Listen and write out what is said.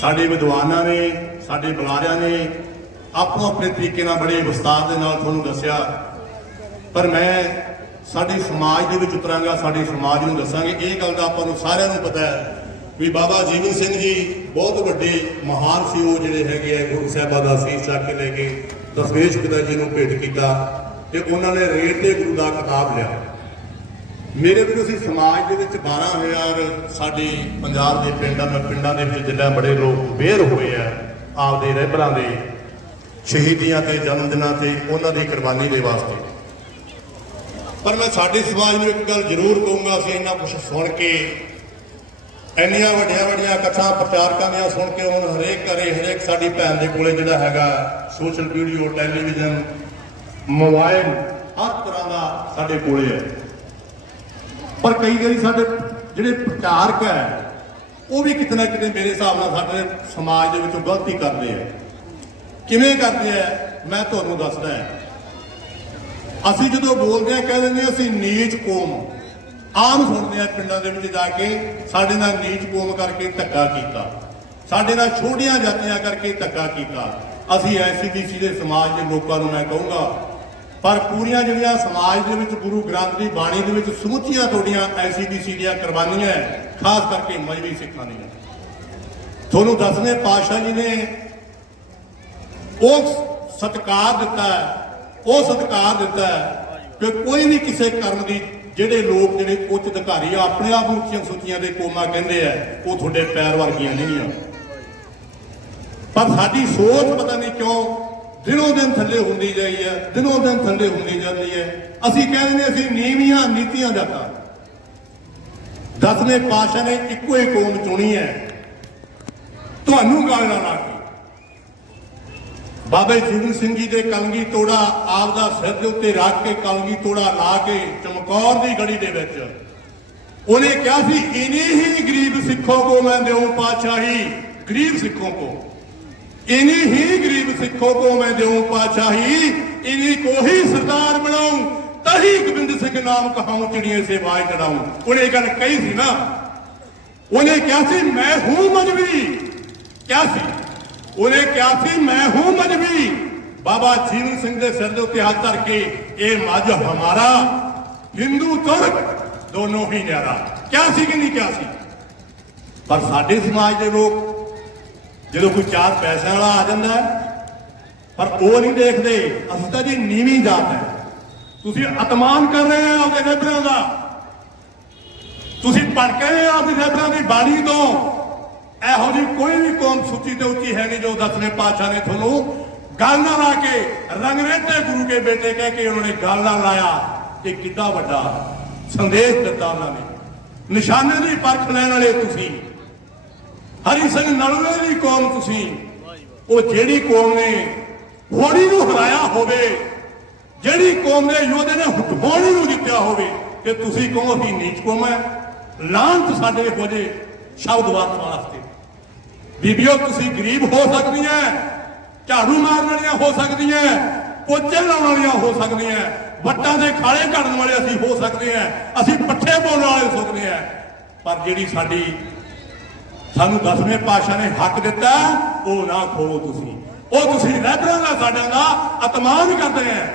ਸਾਡੇ ਵਿਦਵਾਨਾਂ ਨੇ, ਸਾਡੇ ਬੁਲਾਰਿਆਂ ਨੇ ਆਪੋ ਆਪਣੇ ਤਰੀਕੇ ਨਾਲ ਬੜੇ ਵਿਸਤਾਰ ਦੇ ਨਾਲ ਤੁਹਾਨੂੰ ਦੱਸਿਆ। ਪਰ ਮੈਂ ਸਾਡੇ ਸਮਾਜ ਦੇ ਵਿੱਚ ਉਤਰਾਂਗਾ, ਸਾਡੇ ਸਮਾਜ ਨੂੰ ਦੱਸਾਂਗੇ। ਇਹ ਗੱਲ ਦਾ ਆਪਾਂ ਨੂੰ ਸਾਰਿਆਂ ਨੂੰ ਪਤਾ ਹੈ ਵੀ ਬਾਬਾ ਜੀਵਨ ਸਿੰਘ ਜੀ ਬਹੁਤ ਵੱਡੇ ਮਹਾਨ ਸੀ ਉਹ ਜਿਹੜੇ ਹੈਗੇ ਆ, ਗੁਰੂ ਸਾਹਿਬਾਂ ਦਾ ਸੀਸ ਚੱਕ ਕੇ ਲੈ ਕੇ ਦਸਵੇਸ਼ ਪਿਤਾ ਜੀ ਨੂੰ ਭੇਟ ਕੀਤਾ ਤੇ ਉਹਨਾਂ ਨੇ ਰੇਤ ਤੇ ਗੁਰੂ ਦਾ ਖਿਤਾਬ ਲਿਆ। ਮੇਰੇ ਵੀਰੋ, ਅਸੀਂ ਸਮਾਜ ਦੇ ਵਿੱਚ 12000 ਸਾਡੇ ਪੰਜਾਬ ਦੇ ਪਿੰਡਾਂ ਵਿੱਚ ਪਿੰਡਾਂ ਦੇ ਵਿੱਚ ਜਿੱਦਾਂ ਬੜੇ ਲੋਕ ਬੇਰ ਹੋਏ ਆ, ਆਪਦੇ ਰਹਿਬਰਾਂ ਦੇ ਸ਼ਹੀਦੀਆਂ ਤੇ ਜਨਮ ਦਿਨਾਂ ਤੇ ਉਹਨਾਂ ਦੀ ਕੁਰਬਾਨੀ ਦੇ ਵਾਸਤੇ। ਪਰ ਮੈਂ ਸਾਡੇ ਸਮਾਜ ਨੂੰ ਇੱਕ ਗੱਲ ਜ਼ਰੂਰ ਕਹੂੰਗਾ, ਅਸੀਂ ਇੰਨਾ ਕੁਝ ਸੁਣ ਕੇ, ਇੰਨੀਆਂ ਵੱਡੀਆਂ ਵੱਡੀਆਂ ਕਥਾ ਪ੍ਰਚਾਰਕਾਂ ਦੀਆਂ ਸੁਣ ਕੇ ਹੁਣ ਹਰੇਕ ਘਰੇ ਹਰੇਕ ਸਾਡੀ ਭੈਣ ਦੇ ਕੋਲੇ ਜਿਹੜਾ ਹੈਗਾ ਸੋਸ਼ਲ ਵੀਡੀਓ ਟੈਲੀਵਿਜ਼ਨ ਮੋਬਾਈਲ ਹਰ ਤਰ੍ਹਾਂ ਦਾ ਸਾਡੇ ਕੋਲੇ ਹੈ ਪਰ ਕਈ ਵਾਰੀ ਸਾਡੇ ਜਿਹੜੇ ਪ੍ਰਚਾਰਕ ਹੈ, ਉਹ ਵੀ ਕਿਤੇ ਨਾ ਕਿਤੇ ਮੇਰੇ ਹਿਸਾਬ ਨਾਲ ਸਾਡੇ ਸਮਾਜ ਦੇ ਵਿੱਚੋਂ ਗਲਤੀ ਕਰਦੇ ਆ। ਕਿਵੇਂ ਕਰਦੇ ਆ, ਮੈਂ ਤੁਹਾਨੂੰ ਦੱਸਦਾ ਹੈ। ਅਸੀਂ ਜਦੋਂ ਬੋਲਦੇ ਆ ਕਹਿ ਦਿੰਦੇ ਆ ਅਸੀਂ ਨੀਚ ਕੌਮ। ਆਮ ਸੁਣਦੇ ਆ ਪਿੰਡਾਂ ਦੇ ਵਿੱਚ ਜਾ ਕੇ, ਸਾਡੇ ਨਾਲ ਨੀਚ ਕੌਮ ਕਰਕੇ ਧੱਕਾ ਕੀਤਾ। ਸਾਡੇ ਨਾਲ ਛੋਟੀਆਂ ਜਾਤੀਆਂ ਕਰਕੇ ਧੱਕਾ ਕੀਤਾ। ਅਸੀਂ ਐਸਸੀਬੀਸੀ ਦੇ ਸਮਾਜ ਦੇ ਲੋਕਾਂ ਨੂੰ ਮੈਂ ਕਹੂੰਗਾ ਪਰ ਪੂਰੀਆਂ ਜਿਹੜੀਆਂ ਸਮਾਜ ਦੇ ਵਿੱਚ ਗੁਰੂ ਗ੍ਰੰਥ ਦੀ ਬਾਣੀ ਦੇ ਵਿੱਚ ਸਮੁੱਚੀਆਂ ਤੁਹਾਡੀਆਂ ਐਸਸੀਬੀਸੀ ਦੀਆਂ ਕੁਰਬਾਨੀਆਂ ਹੈ, ਖਾਸ ਕਰਕੇ ਮਜਬੀ ਸਿੱਖਾਂ ਦੀਆਂ। ਤੁਹਾਨੂੰ ਦਸਵੇਂ ਪਾਤਸ਼ਾਹ ਜੀ ਨੇ ਉਹ ਸਤਕਾਰ ਦਿੱਤਾ ਹੈ ਉਹ ਸਤਕਾਰ ਦਿੱਤਾ ਹੈ ਕਿ ਕੋਈ ਵੀ ਕਿਸੇ ਕਰਮ ਦੀ ਜਿਹੜੇ ਲੋਕ ਜਿਹੜੇ ਉੱਚ ਅਧਿਕਾਰੀ ਆ ਆਪਣੇ ਆਪ ਨੂੰ ਉੱਚੀਆਂ ਸੂਚੀਆਂ ਦੇ ਕੋਮਾ ਕਹਿੰਦੇ ਆ ਉਹ ਤੁਹਾਡੇ ਪੈਰ ਵਰਗੀਆਂ ਨਹੀਂ ਆ। ਪਰ ਸਾਡੀ ਸੋਚ ਪਤਾ ਨਹੀਂ ਕਿਉਂ ਦਿਨੋਂ ਦਿਨ ਥੱਲੇ ਹੁੰਦੀ ਜਾਈ ਹੈ, ਦਿਨੋਂ ਦਿਨ ਥੱਲੇ ਹੁੰਦੀ ਜਾਂਦੀ ਹੈ। ਅਸੀਂ ਕਹਿੰਦੇ ਨੇ ਅਸੀਂ ਨੀਵੀਆਂ ਨੀਤੀਆਂ ਜਾਤਾਂ ਦਸਵੇਂ ਪਾਤਸ਼ਾਹ ਨੇ ਇੱਕੋ ਹੀ ਕੌਮ ਚੁਣੀ ਹੈ। ਤੁਹਾਨੂੰ ਗੱਲ ਨਾ ਲਾ ਕੇ। ਬਾਬੇ ਜੀਵਨ ਸਿੰਘ ਜੀ ਦੇ ਕਲਗੀ ਤੋੜਾ ਆਪ ਦਾ ਸਿਰ ਦੇ ਉੱਤੇ ਰੱਖ ਕੇ ਕਲਗੀ ਤੋੜਾ ਲਾ ਕੇ ਚਮਕੌਰ ਦੀ ਗੜੀ ਦੇ ਵਿੱਚ। ਉਹਨੇ ਕਿਹਾ ਸੀ ਇਨੀ ਹੀ ਗਰੀਬ ਸਿੱਖੋ ਕੋ, ਮੈਂ ਦੇਉ ਪਾਤਸ਼ਾਹੀ। ਗਰੀਬ ਸਿੱਖੋ ਕੋ। ਇਨੀ ਹੀ ਗਰੀਬ ਸਿੱਖੋ ਕੋ ਮੈਂ ਦੇਉ ਪਾਤਸ਼ਾਹੀ, ਇਨੀ ਕੋ ਹੀ ਸਰਦਾਰ ਬਣਾਉ, ਤਹੀ ਗੋਬਿੰਦ ਸਿੰਘ ਨਾਮ ਕਹਾਉ ਚਿੜੀਏ ਸੇ ਚੜਾਉ। ਉਹਨੇ ਗੱਲ ਕਹੀ ਸੀ ਨਾ। ਉਹਨੇ ਕਿਹਾ ਸੀ, ਮੈਂ ਹੂੰ ਮਜਬੀ ਕਿਹਾ ਸੀ। ਉਹਨੇ ਕਿਹਾ ਸੀ, ਮੈਂ ਹੂੰ ਮਜਬੀ ਬਾਬਾ ਜੀਵਨ ਸਿੰਘ ਦੇ ਸਿਰ ਦੇ ਉੱਤੇ ਹੱਥ ਧਰ ਕੇ, ਇਹ ਮੱਝ ਹਮਾਰਾ ਹਿੰਦੂ ਤੁਰਕ, ਦੋਨੋਂ ਹੀ ਨਿਆਰਾ। ਕਿਹਾ ਸੀ ਕਿ ਨਹੀਂ ਕਿਹਾ ਸੀ? ਪਰ ਸਾਡੇ ਸਮਾਜ ਦੇ ਲੋਕ ਜਦੋਂ ਕੋਈ ਚਾਰ ਪੈਸਿਆਂ ਵਾਲਾ ਆ ਜਾਂਦਾ ਪਰ ਉਹ ਨਹੀਂ ਦੇਖਦੇ, ਅਸੀਂ ਤਾਂ ਜੀ ਨੀਵੀਂ ਜਾਤ ਹੈ। ਤੁਸੀਂ ਅਤਮਾਨ ਕਰ ਰਹੇ ਹੋ ਆਪਦੇ ਨੇਬਰਾਂ ਦਾ। ਤੁਸੀਂ ਭੜਕ ਰਹੇ ਹੋ ਆਪਦੇ ਨੇਬਰਾਂ ਦੀ ਬਾਣੀ ਤੋਂ। ਇਹੋ ਜਿਹੀ ਕੋਈ ਵੀ ਕੌਮ ਸੁੱਚੀ ਤੇ ਉੱਚੀ ਹੈ ਨਹੀਂ ਜੋ ਦਸਵੇਂ ਪਾਤਸ਼ਾਹ ਨੇ ਤੁਹਾਨੂੰ ਗੱਲ ਨਾ ਲਾ ਕੇ ਰੰਗਰੇਤੇ ਗੁਰੂ ਕੇ ਬੇਟੇ ਕਹਿ ਕੇ ਉਹਨਾਂ ਨੇ ਗੱਲ ਨਾ ਲਾਇਆ। ਇਹ ਕਿੱਡਾ ਵੱਡਾ ਸੰਦੇਸ਼ ਦਿੱਤਾ ਉਹਨਾਂ ਨੇ। ਨਿਸ਼ਾਨੇ ਦੀ ਪਰਖ ਲੈਣ ਵਾਲੇ ਤੁਸੀਂ। ਹਰੀ ਸਿੰਘ ਨਲਵੇ ਦੀ ਕੌਮ ਤੁਸੀਂ। ਉਹ ਜਿਹੜੀ ਕੌਮ ਨੇ ਹੋੜੀ ਨੂੰ ਹਰਾਇਆ ਹੋਵੇ, ਜਿਹੜੀ ਕੌਮ ਨੇ ਯੋਧੇ ਨੇ ਹੋੜੀ ਨੂੰ ਜਿੱਤਿਆ ਹੋਵੇ ਕਿ ਤੁਸੀਂ ਕਹੋ ਅਸੀਂ ਨੀਚ ਕੌਮ ਹੈ। ਲਾਂਤ ਸਾਡੇ ਹੋ ਜੇ ਸ਼ਬਦ ਵਰਤਣ ਵਾਸਤੇ। ਬੀਬੀਓ, ਤੁਸੀਂ ਗਰੀਬ ਹੋ ਸਕਦੀਆਂ ਝਾੜੂ ਮਾਰਨ ਵਾਲੀਆਂ ਹੋ ਸਕਦੀਆਂ ਪੋਚੇ ਲਾਉਣ ਵਾਲੀਆਂ ਹੋ ਸਕਦੀਆਂ ਵੱਟਾਂ ਦੇ ਖਾਲੇ ਘੜਨ ਵਾਲੇ ਅਸੀਂ ਹੋ ਸਕਦੇ ਹਾਂ, ਅਸੀਂ ਪੱਠੇ ਪਾਉਣ ਵਾਲੇ ਹੋ ਸਕਦੇ ਹਾਂ। ਪਰ ਜਿਹੜੀ ਸਾਡੀ ਸਾਨੂੰ ਦਸਵੇਂ ਪਾਤਸ਼ਾਹ ਨੇ ਹੱਕ ਦਿੱਤਾ, ਉਹ ਨਾ ਖੋਵੋ ਤੁਸੀਂ। ਉਹ ਤੁਸੀਂ ਰਹਿਬਰਾਂ ਦਾ ਸਾਡਾ ਦਾ ਅਤਮਾਨ ਕਰਦੇ ਆ।